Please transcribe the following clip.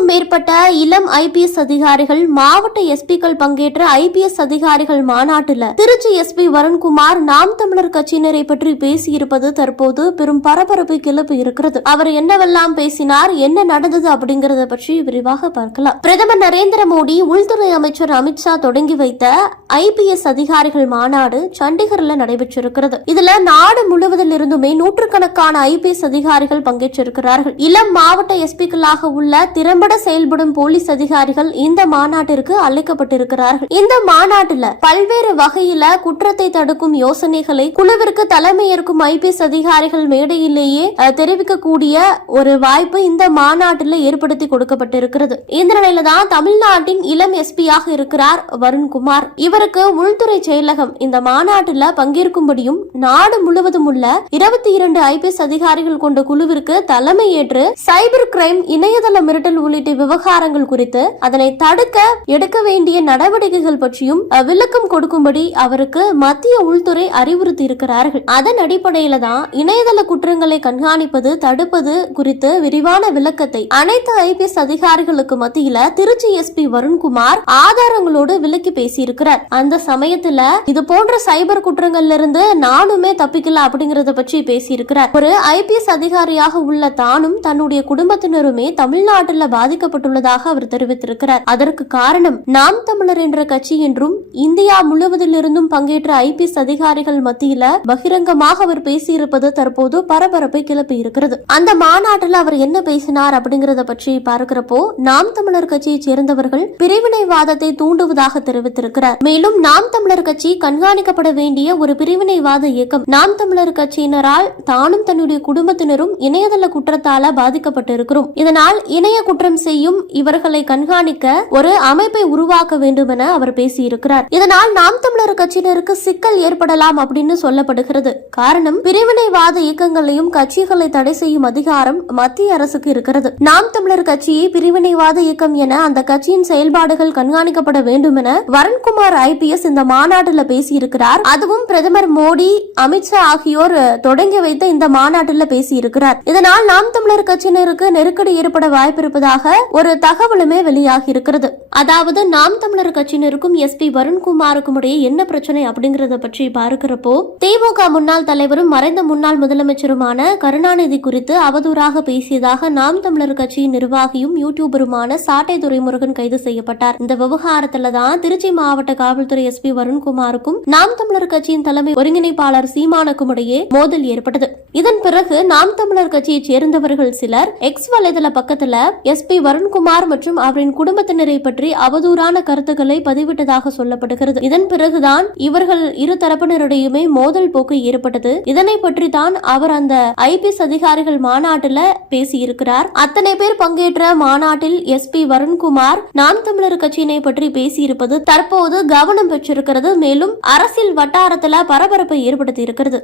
நூறுக்கும் மேற்பட்ட இளம் ஐபிஎஸ் அதிகாரிகள் மாவட்ட எஸ்பிக்கள் பங்கேற்ற ஐபிஎஸ் அதிகாரிகள் மாநாட்டில் திருச்சி எஸ்பி வருண்குமார் நாம் தமிழர் கட்சியினரை பற்றி பேசியிருப்பது தற்போது பெரும் பரபரப்பை கிளப்பி இருக்கிறது. அவர் என்னவெல்லாம் பேசினார் என்ன நடந்தது அப்படிங்கறத பற்றி விரிவாக பார்க்கலாம். பிரதமர் நரேந்திர மோடி உள்துறை அமைச்சர் அமித்ஷா தொடங்கி வைத்த ஐபிஎஸ் அதிகாரிகள் மாநாடு சண்டிகர்ல நடைபெற்றிருக்கிறது. இதுல நாடு முழுவதில் இருந்துமே நூற்றுக்கணக்கான ஐபிஎஸ் அதிகாரிகள் பங்கேற்றிருக்கிறார்கள். இளம் மாவட்ட எஸ்பிக்களாக உள்ள திறம்பட செயல்படும் போலீஸ் அதிகாரிகள் இந்த மாநாட்டிற்கு அழைக்கப்பட்டிருக்கிறார்கள். இந்த மாநாட்டில் பல்வேறு வகையில குற்றத்தை தடுக்கும் யோசனைகளை குழுவிற்கு தலைமையேற்கும் ஐபிஎஸ் அதிகாரிகள் மேடையிலேயே தெரிவிக்கக்கூடிய ஒரு வாய்ப்பு இந்த மாநாட்டில் ஏற்படுத்தி கொடுக்கப்பட்டிருக்கிறது. இந்த நிலையில தான் தமிழ்நாட்டின் இளம் எஸ்பியாக இருக்கிறார் வருண்குமார். இவருக்கு உள்துறை செயலகம் இந்த மாநாட்டில் பங்கேற்கும்படியும் நாடு முழுவதும் உள்ள இருபத்தி இரண்டு ஐபிஎஸ் அதிகாரிகள் கொண்ட குழுவிற்கு தலைமையேற்று சைபர் கிரைம் இணையதள மிரட்டல் உள்ளிட்ட விவகாரங்கள் குறித்து அதனை தடுக்க எடுக்க வேண்டிய நடவடிக்கைகள் பற்றியும் விளக்கம் கொடுக்கும்படி அவருக்கு மத்திய உள்துறை அறிவுறுத்தி இருக்கிறார்கள் அதன் அடிப்படையில தான் இணையதள குற்றங்களை கண்காணிப்பது தடுப்பது குறித்து விரிவான விளக்கத்தை அனைத்து ஐபிஎஸ் அதிகாரிகளுக்கு மத்தியில திருச்சி எஸ்பி வருண்குமார் ஆதாரங்களோடு விளக்கி பேசியிருக்கிறார். அந்த சமயத்துல இது போன்ற சைபர் குற்றங்கள்ல இருந்து நானுமே தப்பிக்கல அப்படிங்கறத பற்றி பேசியிருக்கிறார். ஒரு ஐபிஎஸ் அதிகாரியாக உள்ள தானும் தன்னுடைய குடும்பத்தினருமே தமிழ்நாட்டில் பாதிக்கப்பட்டுள்ளதாக அவர் தெரிவித்திருக்கிறார். அதற்கு காரணம் நாம் தமிழர் என்ற கட்சி என்றும் இந்தியா முழுவதிலிருந்தும் பங்கேற்ற ஐபிஎஸ் அதிகாரிகள் மத்தியில பகிரங்கமாக அவர் பேசியிருப்பது தற்போது பரபரப்பை கிளப்பி இருக்கிறது. அந்த மாநாட்டில் அவர் என்ன பேசினார் அப்படிங்கறத பற்றி பார்க்கிறப்போ நாம் தமிழர் கட்சியைச் சேர்ந்தவர்கள் பிரிவினைவாதத்தை தூண்டுவதாக தெரிவித்திருக்கிறார். மேலும் நாம் தமிழர் கட்சி கண்காணிக்கப்பட வேண்டிய ஒரு பிரிவினைவாத இயக்கம். நாம் தமிழர் கட்சியினரால் தானும் தன்னுடைய குடும்பத்தினரும் இணையதள குற்றத்தால பாதிக்கப்பட்டிருக்கிறோம். இதனால் இணைய குற்ற வியாபாரம் செய்யும் இவர்களை கண்காணிக்க ஒரு அமைப்பை உருவாக்க வேண்டும் என அவர் பேசியிருக்கிறார். இதனால் நாம் தமிழர் கட்சியினருக்கு சிக்கல் ஏற்படலாம் அப்படின்னு சொல்லப்படுகிறது. காரணம் பிரிவினைவாத இயக்கங்களையும் கட்சிகளை தடை செய்யும் அதிகாரம் மத்திய அரசுக்கு இருக்கிறது. நாம் தமிழர் கட்சியை பிரிவினைவாத இயக்கம் என அந்த கட்சியின் செயல்பாடுகள் கண்காணிக்கப்பட வேண்டும் என வரண்குமார் ஐபிஎஸ் இந்த மாநாட்டில் பேசியிருக்கிறார். அதுவும் பிரதமர் மோடி அமித்ஷா ஆகியோர் தொடங்கி வைத்த இந்த மாநாட்டில் பேசியிருக்கிறார். இதனால் நாம் தமிழர் கட்சியினருக்கு நெருக்கடி ஏற்பட வாய்ப்பு தொடர்பாக ஒரு தகவலுமே வெளியாகி இருக்கிறது. அதாவது நாம் தமிழர் கட்சியினருக்கும் எஸ் பி வருண்குமாருக்கும் இடையே என்ன பிரச்சனை அப்படிங்கறத பற்றி பார்க்கிறப்போ திமுக முன்னாள் தலைவரும் மறைந்த முன்னாள் முதலமைச்சருமான கருணாநிதி குறித்து அவதூறாக பேசியதாக நாம் தமிழர் கட்சியின் நிர்வாகியும் யூடியூபருமான சாட்டை துரைமுருகன் கைது செய்யப்பட்டார். இந்த விவகாரத்துல தான் திருச்சி மாவட்ட காவல்துறை எஸ் பி வருண்குமாருக்கும் நாம் தமிழர் கட்சியின் தலைமை ஒருங்கிணைப்பாளர் சீமானுக்கும் இடையே மோதல் ஏற்பட்டது. இதன் பிறகு நாம் தமிழர் கட்சியைச் சேர்ந்தவர்கள் சிலர் எக்ஸ் வலைதள பக்கத்துல எஸ் எஸ்பி வருண்குமார் மற்றும் அவரின் குடும்பத்தினரை பற்றி அவதூறான கருத்துக்களை பதிவிட்டதாக சொல்லப்படுகிறது. இதன் பிறகுதான் இவர்கள் இரு தரப்பினரிடையுமே மோதல் போக்கு ஏற்பட்டது. இதனை பற்றி தான் அவர் அந்த ஐபிஎஸ் அதிகாரிகள் மாநாட்டில் பேசியிருக்கிறார். அத்தனை பேர் பங்கேற்ற மாநாட்டில் எஸ்பி வருண்குமார் நாம் தமிழர் கட்சியினை பற்றி பேசியிருப்பது தற்போது கவனம் பெற்றிருக்கிறது. மேலும் அரசியல் வட்டாரத்தில் பரபரப்பை ஏற்படுத்தி இருக்கிறது